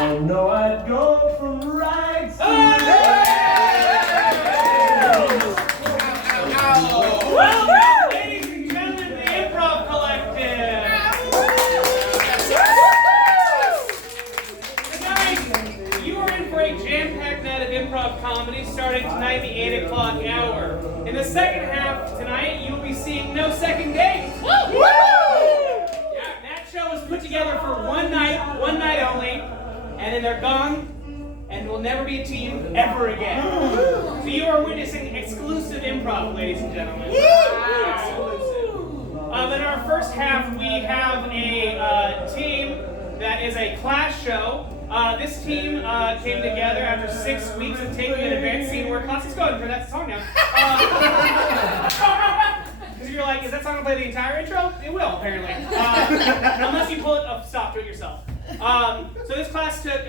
I know I'd go from rags to Welcome, ladies and gentlemen, to the Improv Collective. Tonight, you are in for a jam-packed night of improv comedy starting tonight at the 8 o'clock hour. In the second half tonight, you'll be seeing No Second Date. Yeah, that show was put together for one night only, and then they're gone. And will never be a team ever again. So you are witnessing exclusive improv, ladies and gentlemen. Exclusive. In our first half, we have a team that is a class show. This team came together after 6 weeks of taking an advanced scene work class. Let's go ahead and turn that song now. Because you're like, is that song going to play the entire intro? It will, apparently. Unless you pull it up, stop, do it yourself. So this class took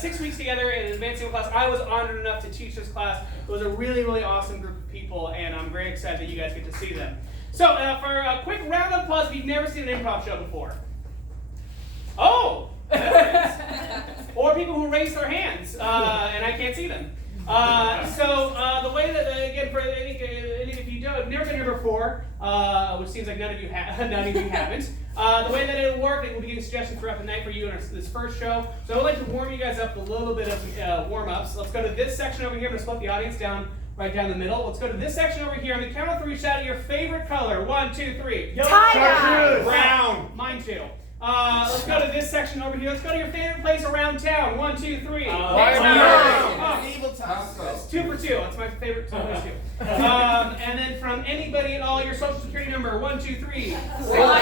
6 weeks together in an advanced class. I was honored enough to teach this class. It was a really, really awesome group of people, and I'm very excited that you guys get to see them. So for a quick round of applause if you've never seen an improv show before. Oh! Or people who raise their hands, and I can't see them. The way that, again, for any of you have never been here before, which seems like none of you haven't, the way that it'll work, it will be giving suggestions throughout the night for you in this first show. So I'd like to warm you guys up with a little bit of warm-ups. Let's go to this section over here. I'm going to split the audience down right down the middle. Let's go to this section over here. On the count of three, shout out your favorite color. 1, 2, 3. Tie-dye. Brown. Mine too. Let's go to this section over here. Let's go to your favorite place around town. 1, 2, 3. Evil time. 2 for 2. That's my favorite place too. And then from anybody at all, your social security number. 1, 2, 3. Slow down.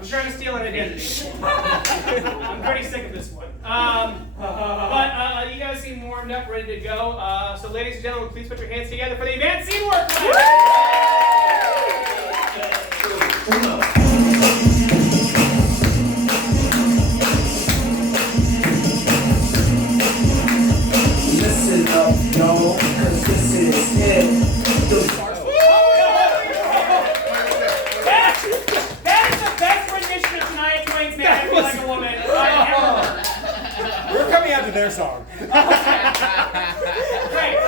I'm trying to steal an identity. I'm pretty sick of this one. But you guys seem warmed up, ready to go. So ladies and gentlemen, please put your hands together for the advanced scene work class. listen up, y'all, cause this is it. That is the best rendition of Shania Twain's Man I Feel Like a Woman I've ever heard. We're coming after their song. Great.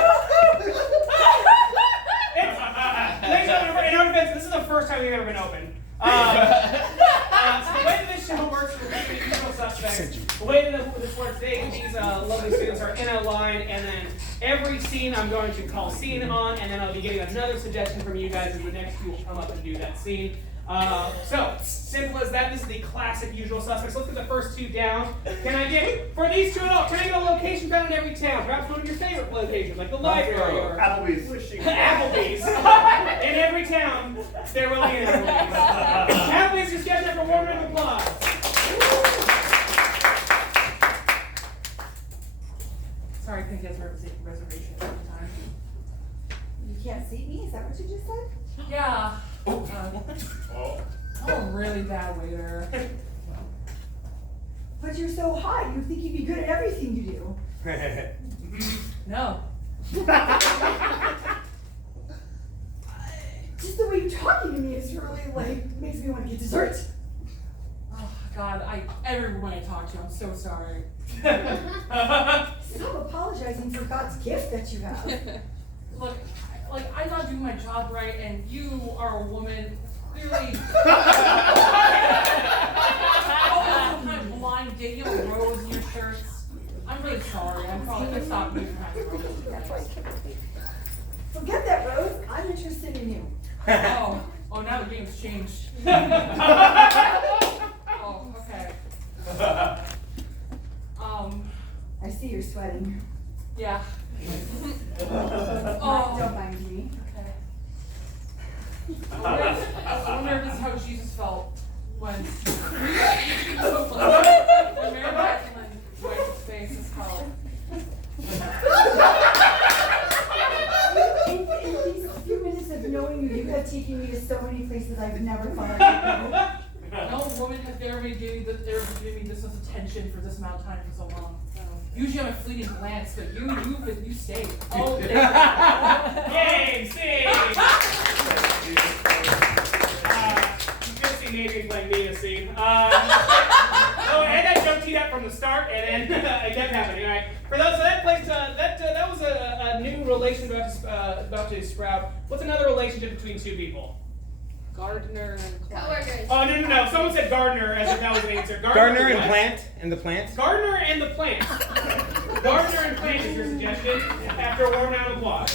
Ladies and gentlemen, in our defense, this is the first time we've ever been open. So the way that this show works for the usual suspects, the way that this works, these lovely students are in a line, and then every scene I'm going to call scene on, and then I'll be getting another suggestion from you guys as the next two will come up and do that scene. So, simple as that. This is the classic usual suspects. Let's get the first two down. Can I get, for these two at all, can I get a location found in every town? Perhaps one of your favorite locations, like the library or Applebee's. Applebee's. In every town, there will be an Applebee's. Applebee's, just get there for one round of applause. Sorry, I think that's reservation at the time. You can't see me? Is that what you just said? Yeah. I'm a really bad waiter. But you're so hot. You think you'd be good at everything you do. No. Just the way you're talking to me is really makes me want to get dessert. Oh God, everyone I talk to, I'm so sorry. Stop apologizing for God's gift that you have. Look, I'm not doing my job right, and you are a woman, clearly. Always some kind of blind date, you have rose in your shirts. I'm really sorry. I'm probably gonna stop you from having roses. Forget that, Rose. I'm interested in you. Oh, now the game's changed. Oh, okay. I see you're sweating. Yeah. Don't mind me. Okay. I wonder if this is how Jesus felt when Mary Magdalene wiped his face. His color. In these few minutes of knowing you, you have taken me to so many places I've never thought I could go. No woman has ever given me this much attention for this amount of time for so long. So. Usually I'm a fleeting glance, but you stayed all day. Game, scene! You could see Nathan playing me a scene. Oh, I had that joke teed up from the start, and then it kept happening. All right. For those that place, that was a new relationship about to sprout. What's another relationship between two people? Gardener and Coworkers. Oh no! Someone said gardener as if that was an answer. Gardener and what? plant and the plant. Gardener and the plant. Gardener and plant is your suggestion after a warm round of applause.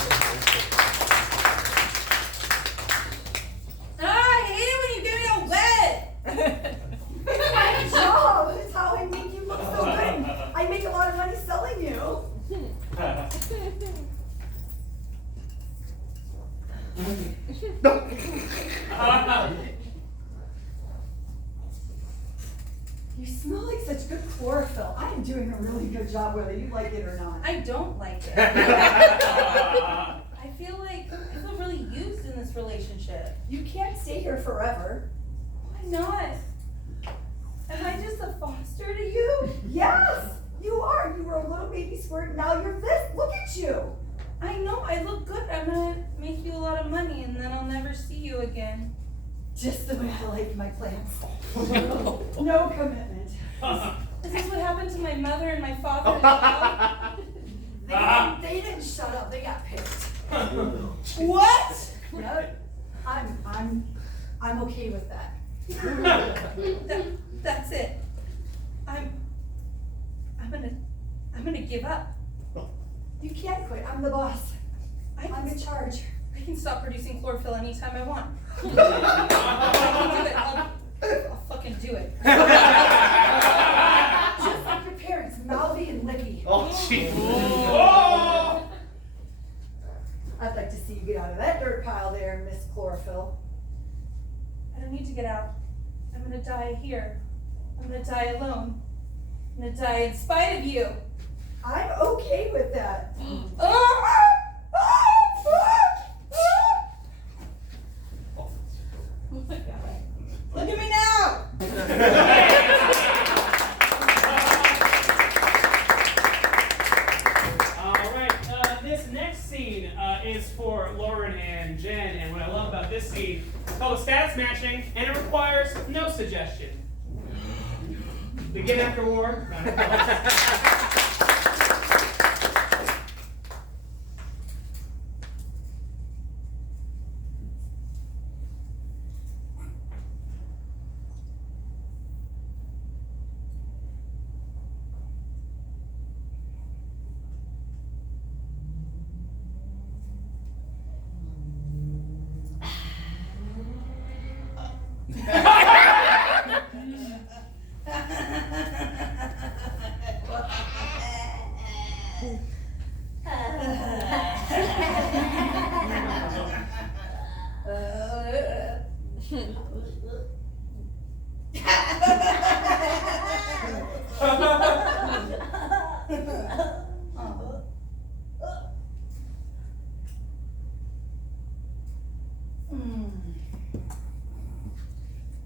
I hate it when you get me all wet. My job is how I make you look so good. I make a lot of money selling you. You smell like such good chlorophyll. I am doing a really good job whether you like it or not. I don't like it. I feel really used in this relationship. You can't stay here forever. Why not? Am I just a foster to you? Yes, you are. You were a little baby squirt. Now you're this. Look at you. I know, I look good. I'm gonna make you a lot of money and then I'll never see you again. Just the way I like my plants. No commitment. Is this what happened to my mother and my father as well? They didn't shut up. They got picked. What? No, I'm okay with that. That's it. I'm gonna give up. You can't quit. I'm the boss. I'm in charge. I can stop producing chlorophyll anytime I want. I can do it. I'll fucking do it. Just like your parents, Mouthy and Licky. Oh, jeez. Oh! I'd like to see you get out of that dirt pile there, Miss Chlorophyll. I don't need to get out. I'm gonna die here. I'm gonna die alone. I'm gonna die in spite of you. I'm okay with that. Oh my God. Look at me now! Alright, this next scene is for Lauren and Jen, and what I love about this scene, it's called a status matching, and it requires no suggestion. Begin after war. Round of applause.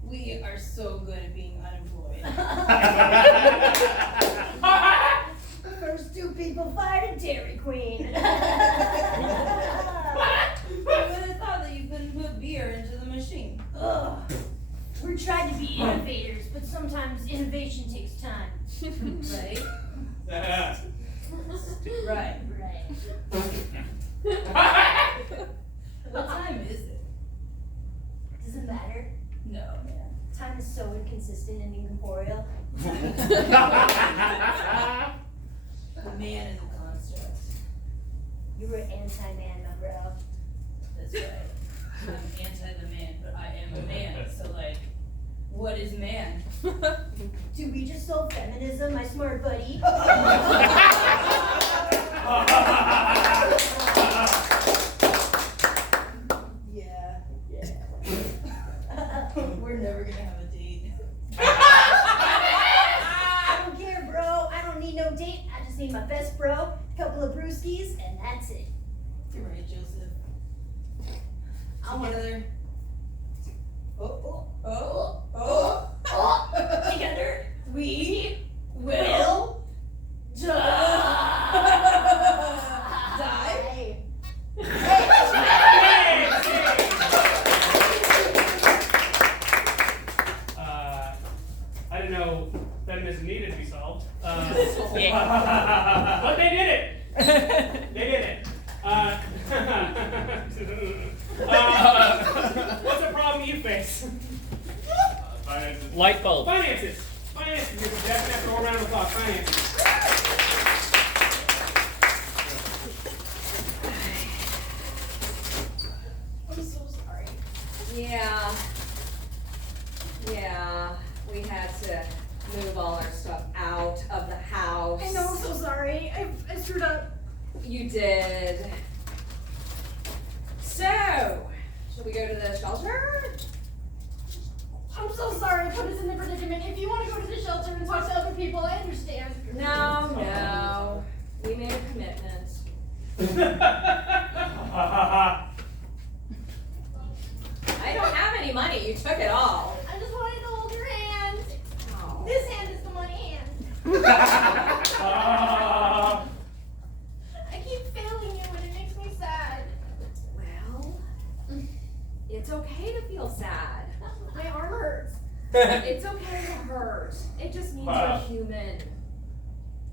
We are so good at being unemployed. First two people fired a Dairy Queen. I would have thought that you couldn't put beer into the machine. Ugh. We're trying to be innovators, but sometimes innovation takes time. Right? Right. What time is it? Does it matter? No, man. Time is so inconsistent and incorporeal. The man is a construct. You were anti-man, my bro. That's right. I'm anti the man, but I am a man. So like, what is man? Do we just solve feminism, my smart buddy? Yeah. We're never gonna have a date. I don't care, bro. I don't need no date. I just need my best bro, a couple of brewskis, and that's it. You're right, Joseph. Together. Oh. Together, we will just Yeah, we had to move all our stuff out of the house. I know, I'm so sorry. I screwed up. You did. So, should we go to the shelter? I'm so sorry I put us in the predicament. If you want to go to the shelter and talk to other people, I understand. No. We made a commitment. I don't have any money. You took it all. I just wanted to hold your hand. Oh. This hand is the money hand. I keep failing you and it makes me sad. Well, it's okay to feel sad. My arm hurts. It's okay to hurt. It just means you're human.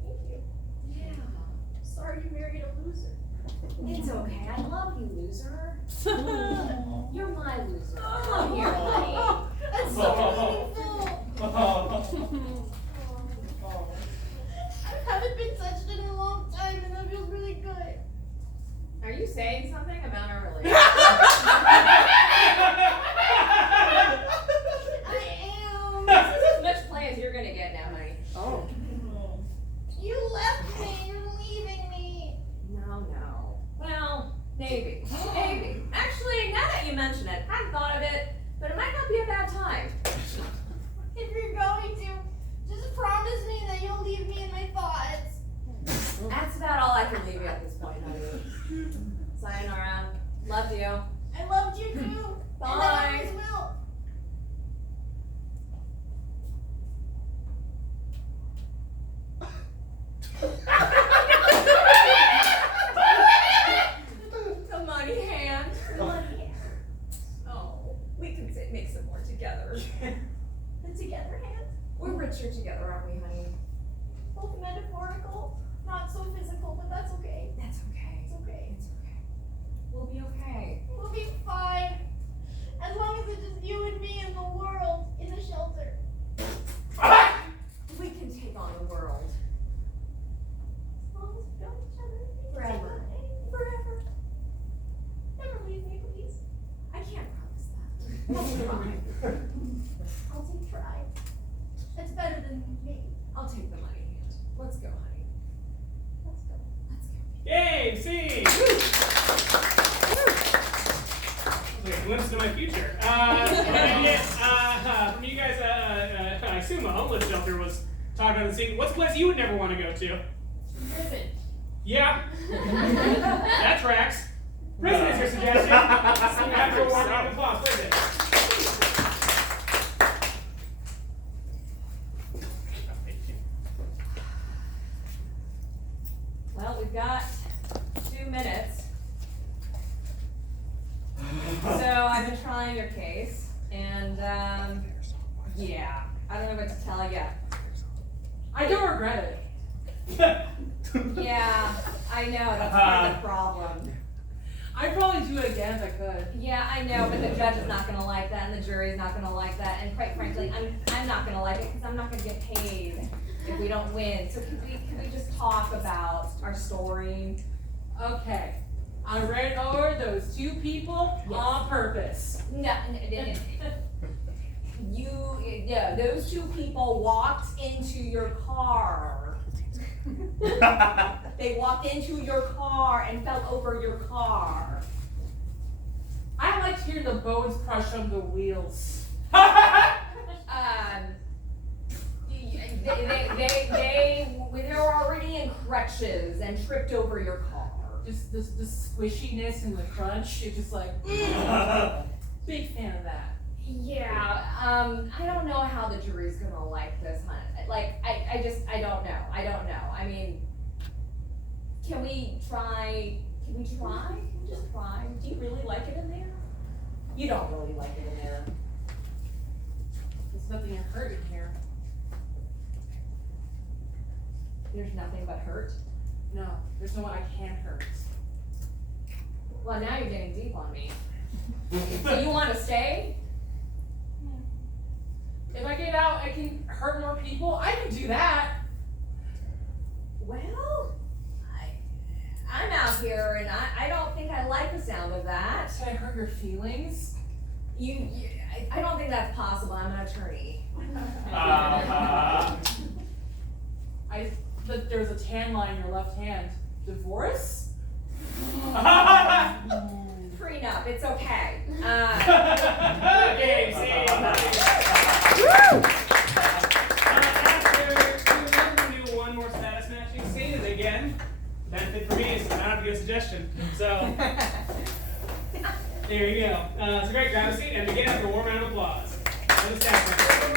Thank you. Yeah. Sorry you married a loser. It's okay. I love you, loser. You're my loser. Come here, buddy. That's so meaningful. I haven't been touched in a long time and that feels really good. Are you saying something about our relationship? I am. This is as much play as you're gonna get now, honey. Oh. You left me. You're leaving me. No. Well, maybe. Actually, now that you mention it, I hadn't thought of it, but it might not be a bad time. If you're going to, just promise me that you'll leave me in my thoughts. That's about all I can leave you at this point, honey. Sayonara. Loved you. I loved you too. Bye. And I always will. The money hand. The money hand. Oh, we can make some more together. The together hand. We're richer together, aren't we, honey? Both metaphorical, not so physical, but that's okay. That's okay. It's okay. It's okay. We'll be okay. We'll be fine. As long as it's just you and me in the world, in the shelter. We can take on the world. As long as we know each other. Forever. Forever. Never leave me, please. I can't promise that. I'll try. I'll take try. That's better than me. I'll take the money hand. Let's go, honey. Let's go. Let's go. Game scene. Like a glimpse into my future. From you guys, I assume a homeless shelter was talking about the scene. What's a place you would never want to go to? Prison. Yeah. That tracks. Prison is your suggestion. After a warm round of applause, prison. Well, we've got 2 minutes. So I've been trying your case, and yeah, I don't know what to tell you. I don't regret it. Yeah, I know, that's part of the problem. I'd probably do it again if I could. Yeah, I know, but the judge is not gonna like that, and the jury's not gonna like that, and quite frankly, I'm not gonna like it, because I'm not gonna get paid if we don't win. So can we just talk about our story? Okay. I ran over those 2 people on purpose. No, those 2 people walked into your car. They walked into your car and fell over your car. I liked hearing the bones crush on the wheels. They were already in crutches and tripped over your car. Just the squishiness and the crunch. It's just like, big fan of that. Yeah, I don't know how the jury's gonna like this, huh? Like, I don't know. I mean, can we try? Can we just try? Do you really like it in there? You don't really like it in there. There's nothing to hurt in here. There's nothing but hurt. No, there's no one I can hurt. Well, now you're getting deep on me. So you want to stay? If I get out, I can hurt more people. I can do that. Well, I'm out here, and I don't think I like the sound of that. Did I hurt your feelings? I don't think that's possible. I'm an attorney. There's a tan line in your left hand. Divorce? Prenup. It's okay. Game, see. We're gonna do one more status matching scene, and again, the benefit for me is I don't have to get a suggestion. So there you go. It's a great grab a seat, and again, after a warm round of applause. For the status matching.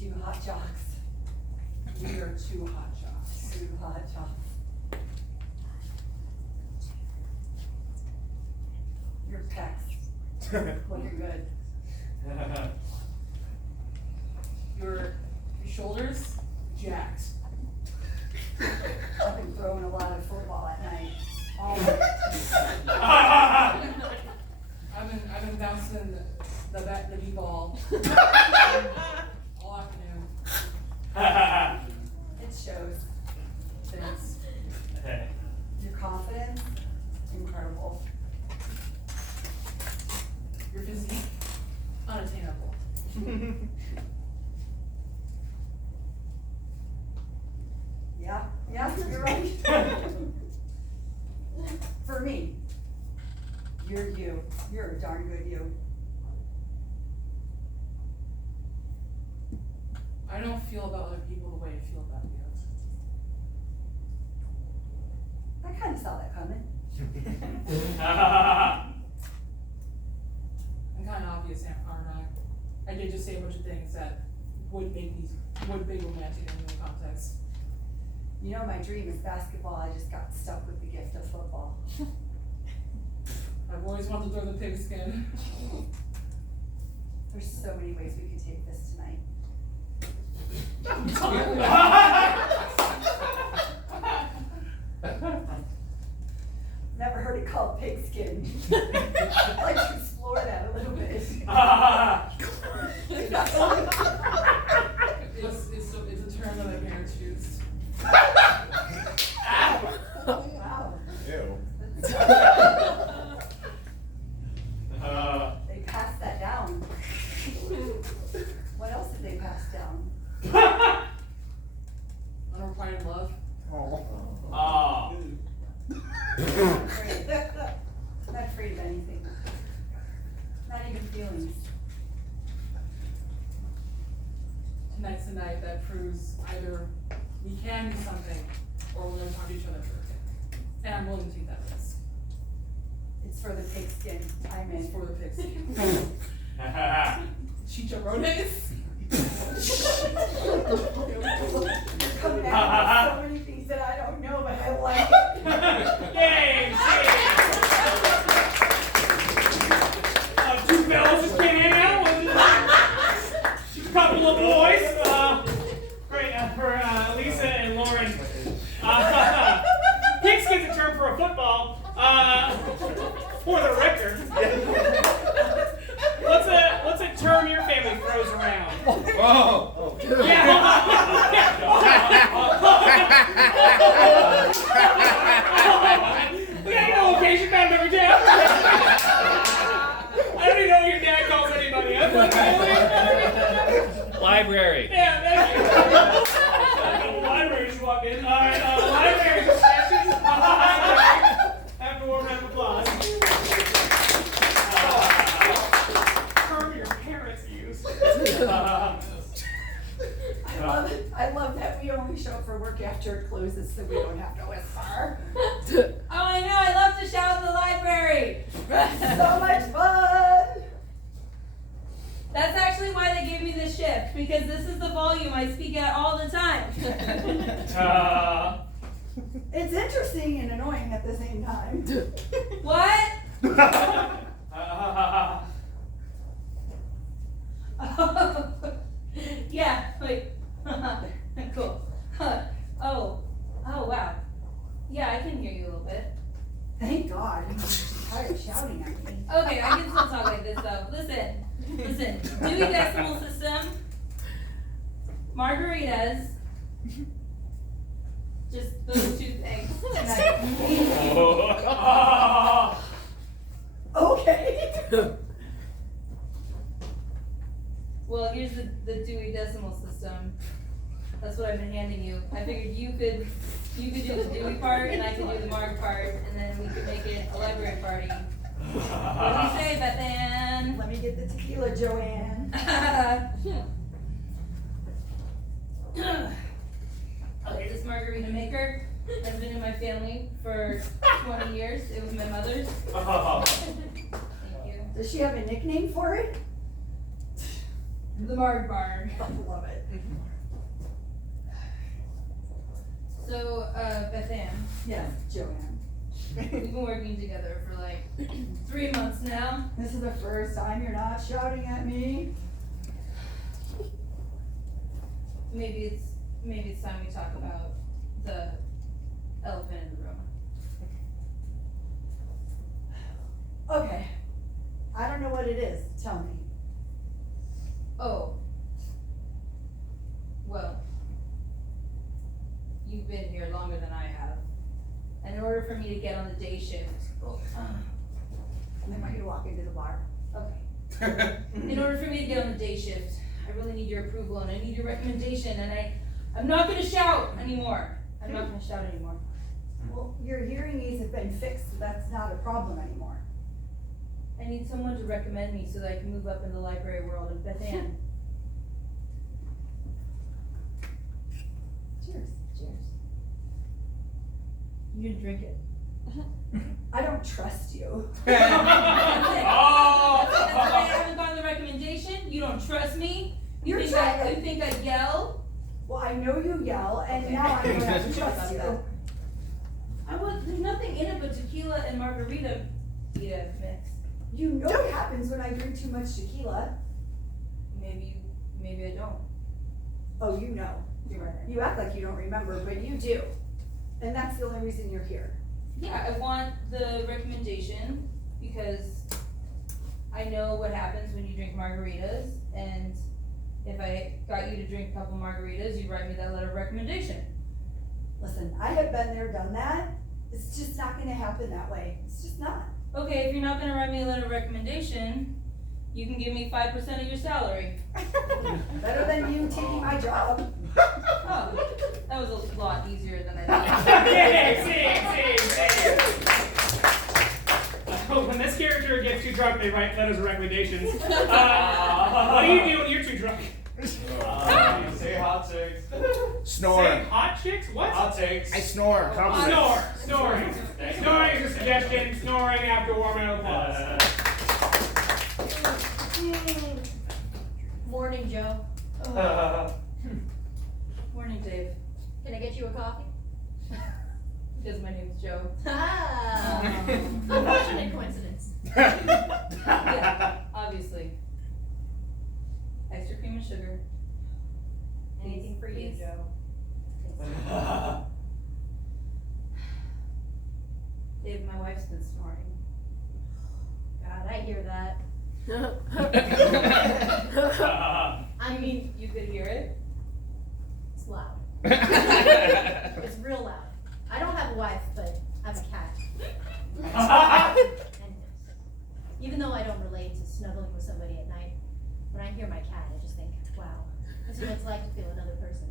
Two hot jocks. We are two hot shots. Two hot jocks. Your pecs. Looking good. Your shoulders? Jacked. I've been throwing a lot of football at night. I've been bouncing the b-ball all afternoon. It shows. Thanks. Your confidence, incredible. Your physique? Unattainable. Yeah, you're right. For me, you're you. You're a darn good you. I don't feel about other people the way I feel about you. I kind of saw that coming. I'm kind of obvious, aren't I? I did just say a bunch of things that would be romantic in the context. You know, my dream is basketball. I just got stuck with the gift of football. I've always wanted to throw the pigskin. There's so many ways we could take this tonight. Never heard it called pigskin. I'd like to explore that a little bit. It's a term that my parents used. Wow. Ew. They passed that down. What else did they pass down? Unrequited love. Oh. Not afraid of anything. Not even feelings. Tonight's the night that proves either we can do something or we're gonna talk to each other for a bit. And I'm willing to take that risk. It's for the pigskin. I'm It's in. for the pigskin. Chicharrones? You're coming out with so many things that I don't know, but I like it. Game, see. Two fellas just came in now. Just a couple of boys. Great for Lisa and Lauren. Pigskin's a term for a football. For the record. What's a term your family throws around? Oh. Yeah. We got no location found every day. I don't even know what your dad calls anybody. Library. Yeah, thank you. The library just walked in. All right, library discussion. After a warm round of applause. Term your parents use. I love that we only show up for work after it closes so we don't have to whisper. Oh, I know. I love to shout in the library. So much fun! That's actually why they gave me this shift, because this is the volume I speak at all the time. It's interesting and annoying at the same time. What? Yeah, wait. Cool. Oh, wow. Yeah, I can hear you a little bit. Thank God. I'm tired of shouting at me. Okay, I can still talk like this though. Listen. Dewey Decimal System, margaritas, just those two things. Okay. Well, here's the Dewey Decimal System. That's what I've been handing you. I figured you could do the Dewey part and I could do the Marg part, and then we could make it a library party. What do you say, Beth Ann? Let me get the tequila, Joanne. Okay, this margarita maker has been in my family for 20 years. It was my mother's. Thank you. Does she have a nickname for it? The Marg Barn. I love it. So, Beth Ann, Yes, Joanne. we've been working together for like 3 months now. This is the first time you're not shouting at me. Maybe it's time we talk about the elephant in the room. Okay. I don't know what it is. Tell me. Oh. Well, you've been here longer than I have. And in order for me to get on the day shift, I want you to walk into the bar. okay. In order for me to get on the day shift, I really need your approval and I need your recommendation, and I'm not gonna shout anymore. I'm not gonna shout anymore. Well, your hearing aids have been fixed, so that's not a problem anymore. I need someone to recommend me so that I can move up in the library world. And Beth Ann. Cheers. Cheers. You didn't drink it. I don't trust you. That's it. That's why I haven't gotten the recommendation. You don't trust me. You You're think trying. you think I yell? Well, I know you yell, and now I don't have to trust you. There's nothing in it but tequila and margarita mix. You know what happens when I drink too much tequila. Maybe I don't. Oh, you know. You're right. You act like you don't remember, but you do. And that's the only reason you're here. Yeah, I want the recommendation because I know what happens when you drink margaritas, and if I got you to drink a couple margaritas, you'd write me that letter of recommendation. Listen, I have been there, done that. It's just not gonna happen that way. It's just not. Okay, if you're not gonna write me a letter of recommendation, you can give me 5% of your salary. Better than you taking my job. Oh, that was a lot easier than I thought. Oh, when this character gets too drunk, they write letters of recommendations. What do you do when you're too drunk? Say hot takes. Snore. Say hot chicks? What? Hot takes. I snore. Compliments. Snoring. Snoring is a suggestion. Snoring after warming up Morning, Joe. Morning, Dave. Can I get you a coffee? Because my name's Joe. Ah, unfortunate coincidence. Yeah, obviously. Extra cream and sugar. Anything for you, Please. Joe. Dave, my wife's been snoring. God, I hear that. I mean, you could hear it. It's loud. It's real loud. I don't have a wife, but I have a cat. And even though I don't relate to snuggling with somebody at night, when I hear my cat, I just think, wow, this is what it's like to feel another person.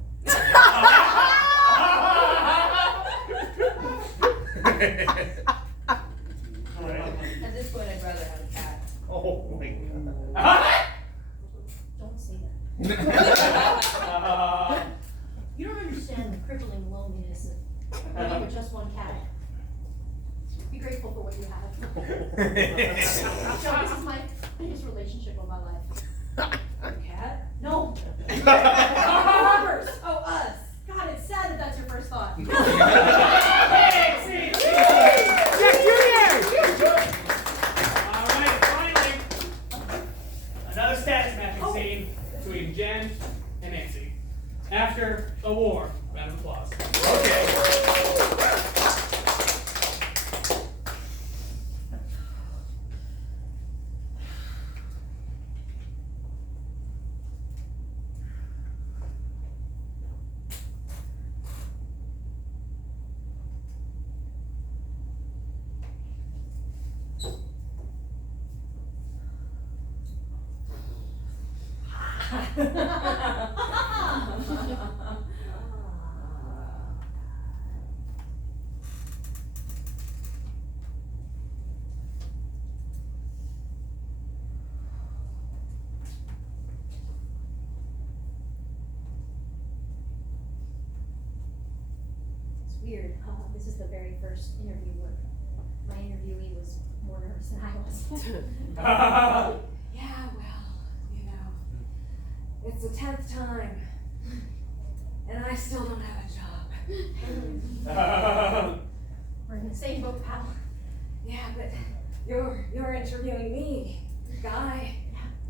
At this point, I'd rather have a cat. Oh my god. Don't say that. You don't understand the crippling loneliness of living with just one cat. Be grateful for what you have. Joe, this is my biggest relationship of my life. A cat? No. Robbers! Oh, us! God, it's sad that that's your first thought. It's weird. This is the very first interview where my interviewee was more nervous than I was. Yeah, well, you know, it's the 10th time, and I still don't have a job. We're in the same boat, pal. Yeah, but you're interviewing me, guy.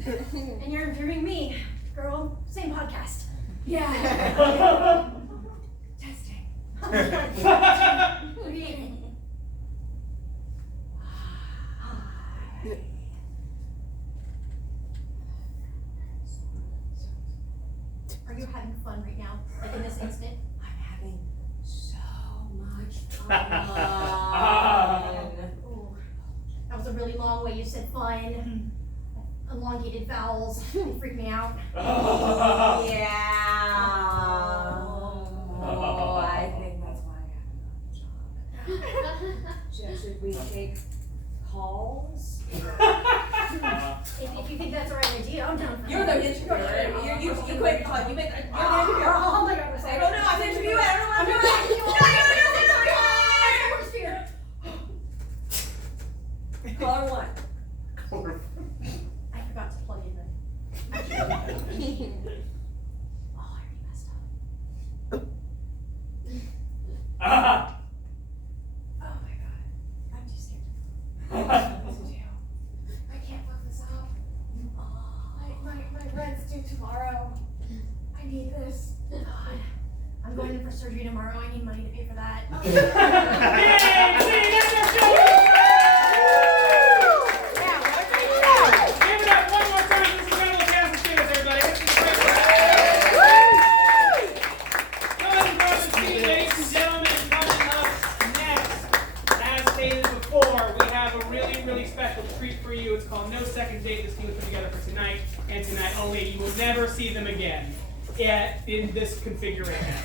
And you're interviewing me, girl. Same podcast. Yeah. Testing. Are you having fun right now? Like in this instant? I'm having so much fun. Ooh, that was a really long way you said fun. Elongated vowels. They freak me out. Yeah. Oh, I think that's why I have another job. Should we take calls? If you think that's the right idea, I'm down for You're that. the interviewer. You quit call. You make. You're the interviewer. Oh my god, I don't know. I'm interviewing. I don't know. Caller one. I forgot to plug in the. Oh, I already messed up. Oh my god. I'm too scared. I can't fuck this up. My rent's due tomorrow. I need this. God. I'm going in for surgery tomorrow. I need money to pay for that. Yay! See, that's our show! Give it up one more time. This is General Cast of Students, everybody. This is great. Brothers and ladies and gentlemen, coming up next, as stated before, we have a really, really special treat for you. It's called No Second Date. This team was put together for tonight and tonight only. You will never see them again in this configuration.